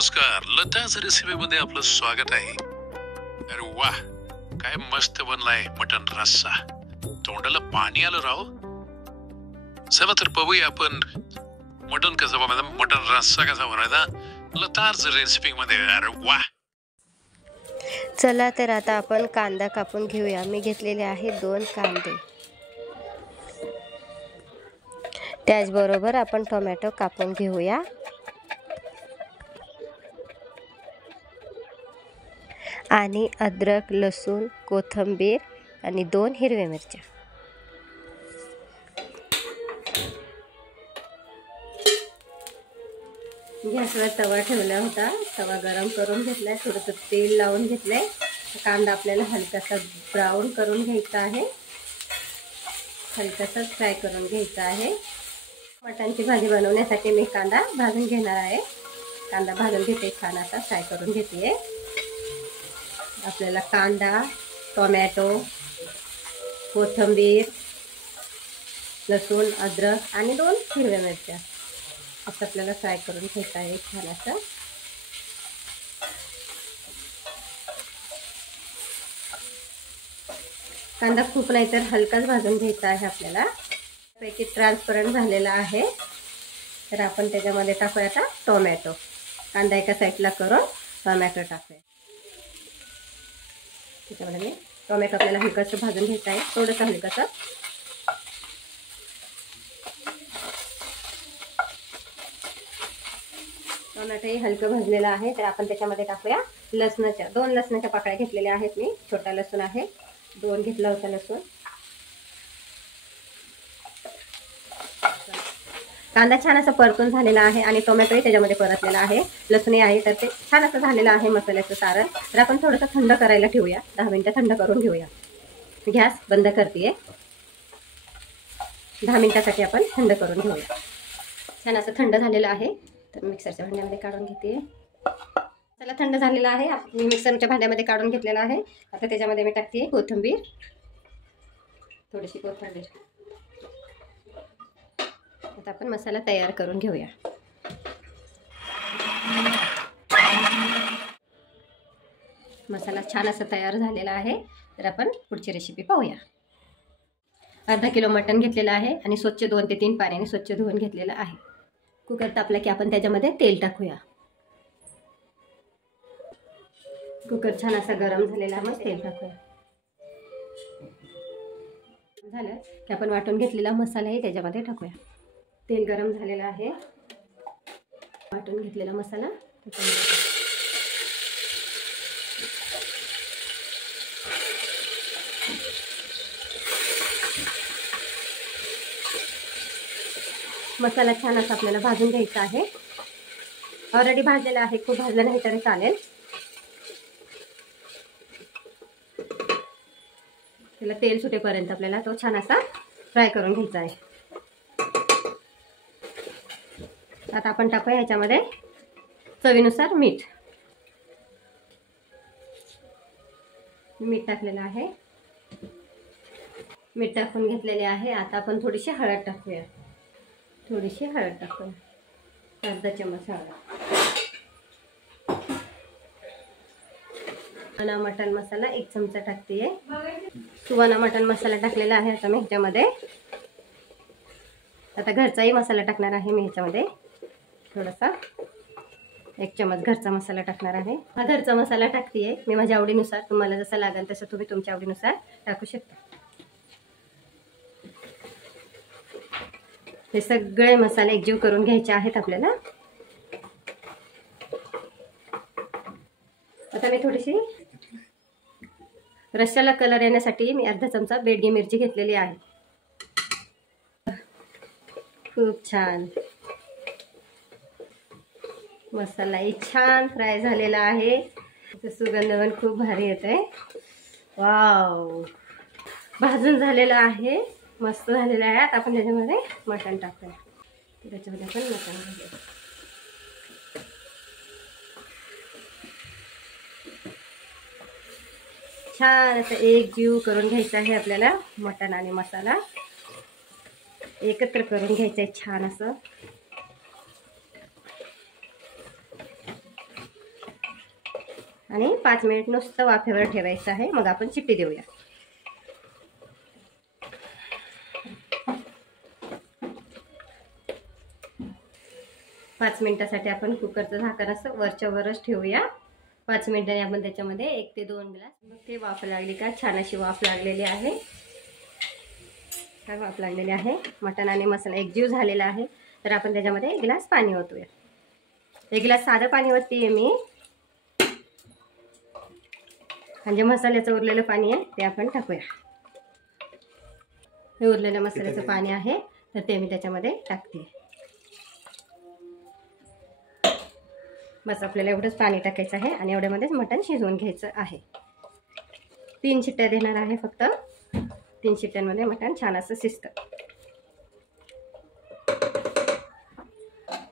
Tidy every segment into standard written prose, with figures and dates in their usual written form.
नमस्कार, लताच रेसिपी मध्ये आपलं स्वागत आहे. अरे वाह, काय मस्त बनलाय मटन रस्सा. तोंडाला पाणी आलं राव. चला तर बघूया आपण मटन कसं बनवायचं, मटन रस्सा कसा बनवायचा लताच रेसिपी मध्ये. अरे वाह. चला तर आता आपण कांदा कापून घेऊया. मी घेतलेले आहे 2 कांदे. त्याचबरोबर आपण टोमॅटो कापून घेऊया. आणि अद्रक, लसूण, कोथिंबीर आणि 2 हिरव्या मिरच्या. गॅसवर तवा ठेवला होता. तवा गरम करून घेतलाय. थोडंसं तेल लावून घेतलंय. कांदा आपल्याला हलकासा ब्राऊन करून घ्यायचा आहे. हलकासा फ्राय करून घ्यायचा आहे. मटणाची भाजी बनवण्यासाठी मी कांदा भाजून घेणार आहे. कांदा भाजून घेते, छान असा फ्राय करून घेते. आपल्याला कांदा, टोमॅटो, कोथिंबीर, लसूण, अद्रक आणि 2 हिरव्या मिरच्या असं आपल्याला फ्राय करून घ्यायचं आहे छान असं. कांदा खूप नाही तर हलकाच भाजून घ्यायचा आहे आपल्याला. पैकी ट्रान्सपरंट झालेला आहे. तर आपण त्याच्यामध्ये टाकूया आता टोमॅटो. कांदा एका साईडला करून टोमॅटो टाकूया. त्याच्यामध्ये मी टोमॅटो आपल्याला हलकासं भाजून घ्यायचं आहे, थोडंसं हलकासं. टोमॅटोही हलकं भाजलेलं आहे. तर आपण त्याच्यामध्ये टाकूया लसणाच्या 2 लसणाच्या पाकळ्या घेतलेल्या आहेत मी. छोटा लसूण आहे, 2 घेतला होता लसूण. कांदा छान असं परतून झालेला आहे आणि टोमॅटोही त्याच्यामध्ये परतलेला आहे, लसूणही आहे. तर ते छान असं झालेलं आहे मसाल्याचं सारण. तर आपण थोडंसं थंड करायला ठेवूया. 10 मिनिटं थंड करून घेऊया. गॅस बंद करते. 10 मिनिटासाठी आपण थंड करून घेऊया. छान असं थंड झालेलं आहे. तर मिक्सरच्या भांड्यामध्ये काढून घेते. त्याला थंड झालेला आहे. मी मिक्सरच्या भांड्यामध्ये काढून घेतलेला आहे. आता त्याच्यामध्ये मी टाकते कोथिंबीर, थोडीशी कोथिंबीर. आता आपण मसाला तयार करून घेऊया. मसाला छान असा तयार झालेला आहे. तर आपण पुढची रेसिपी पाहूया. अर्धा किलो मटण घेतलेलं आहे आणि स्वच्छ 2 ते 3 पाण्याने स्वच्छ धुवून घेतलेलं आहे. कुकर तापला की आपण त्याच्यामध्ये तेल टाकूया. कुकर छान असा गरम झालेला आहे, मग तेल टाकूया. झालं की आपण वाटून घेतलेला मसालाही त्याच्यामध्ये टाकूया. तेल गरम झालेलं आहे. वाटून घेतलेला मसाला मसाला छान असा आपल्याला भाजून घ्यायचा आहे. ऑलरेडी भाजलेला आहे, खूप भाजलं नाही तरी चालेल. त्याला तेल सुटेपर्यंत आपल्याला तो छान असा फ्राय करून घ्यायचा आहे. आता आपण टाकूया ह्याच्यामध्ये चवीनुसार मीठ. मीठ टाकलेलं आहे. मीठ टाकून घेतलेले आहे. आता आपण थोडीशी हळद टाकूया. थोडीशी हळद टाकूया, अर्धा चमच हळद. सुवाना मटन मसाला 1 चमचा टाकते. सुवाना मटन मसाला टाकलेला आहे आता मी ह्याच्यामध्ये. आता घरचाही मसाला टाकणार आहे मी ह्याच्यामध्ये. थोडासा 1 चमच घरचा मसाला टाकणार आहे. हा घरचा मसाला टाकते मी माझ्या आवडीनुसार. तुम्हाला जसं लागेल तसं तुम्ही तुमच्या आवडीनुसार टाकू शकता. हे सगळे मसाले एकजीव करून घ्यायचे आहेत आपल्याला. आता मी थोडीशी रश्श्याला कलर येण्यासाठी मी अर्धा चमचा बेडगी मिरची घेतलेली आहे. खूप छान मसालाही छान फ्राय झालेला आहे. सुगंध पण खूप भारी येतोय. वाव, भाजून झालेला आहे, मस्त झालेला आहे. आता आपण त्याच्यामध्ये मटण टाकूया. त्याच्यामध्ये आपण मटण घालूया. छान असं एकजीव करून घ्यायचं आहे आपल्याला. मटण आणि मसाला एकत्र करून घ्यायचं आहे छान असं. आणि 5 मिनिट नुसतं वाफेवर ठेवायचं आहे. मग आपण शिट्टी देऊया. पाच मिनिटासाठी आपण कुकरचं झाकण असं वरच्या वरच ठेवूया. 5 मिनिटांनी आपण त्याच्यामध्ये 1 ते 2 ग्लास, मग ते वाफ लागली का, छान अशी वाफ लागलेली आहे. वाफ लागलेली आहे. मटण आणि मसाला एकजीव झालेला आहे. तर आपण त्याच्यामध्ये 1 ग्लास पाणी ओतूया. 1 ग्लास साधं पाणी ओतते मी, म्हणजे मसाल्याचं उरलेलं पाणी आहे ते आपण टाकूया. हे उरलेलं मसाल्याचं पाणी आहे तर ते मी त्याच्यामध्ये टाकते. बस आपल्याला एवढंच पाणी टाकायचं आहे आणि एवढ्यामध्येच मटण शिजवून घ्यायचं आहे. 3 शिट्ट्या देणार आहे फक्त. 3 शिट्ट्यांमध्ये मटण छान असं शिजतं.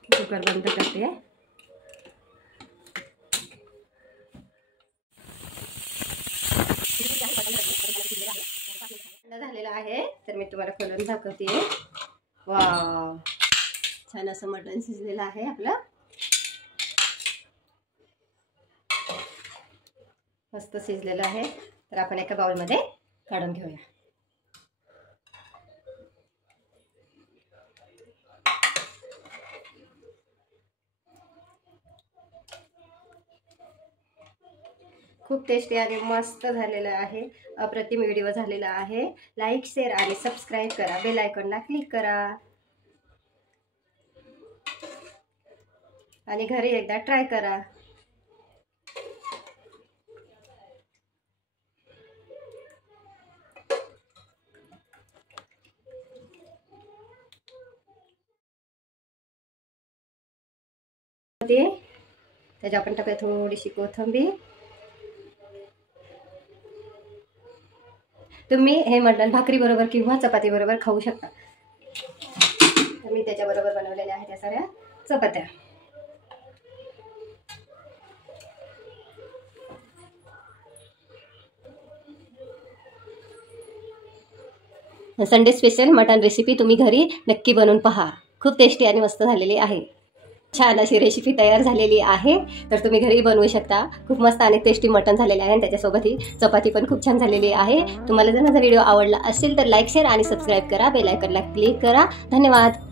कुकर बंद करते. झालेला आहे तर मी तुम्हाला खोलून दाखवते. वाव, छान असं मटण शिजलेलं आहे आपलं. मस्त शिजलेलं आहे. तर आपण एका बाउलमध्ये काढून घेऊया. खूप टेस्टी आणि मस्त झालेलं आहे. अप्रतिम व्हिडिओ झालेला आहे. लाईक, शेअर आणि सबस्क्राईब करा. बेल आयकॉनला क्लिक करा आणि घरी एकदा ट्राय करा. त्याच्या आपण टाकूया थोडीशी कोथिंबीर. तुम्ही हे मटण भाकरी बरोबर किंवा चपाती बरोबर खाऊ शकता. तर मी त्याच्याबरोबर बनवलेल्या आहेत त्या साऱ्या चपात्या. संडे स्पेशल मटण रेसिपी तुम्ही घरी नक्की बनवून पहा. खूप टेस्टी आणि मस्त झालेली आहे. छान अशी रेसिपी तयार झालेली आहे. तर तुम्ही घरी बनवू शकता. खूप मस्त आणि टेस्टी मटण झालेले आहे आणि त्याच्यासोबत ही चपाती पण खूप छान झालेली आहे. तुम्हाला जर माझा व्हिडिओ आवडला असेल तर लाईक, शेअर आणि सबस्क्राईब करा. बेल आयकॉनला क्लिक करा. धन्यवाद.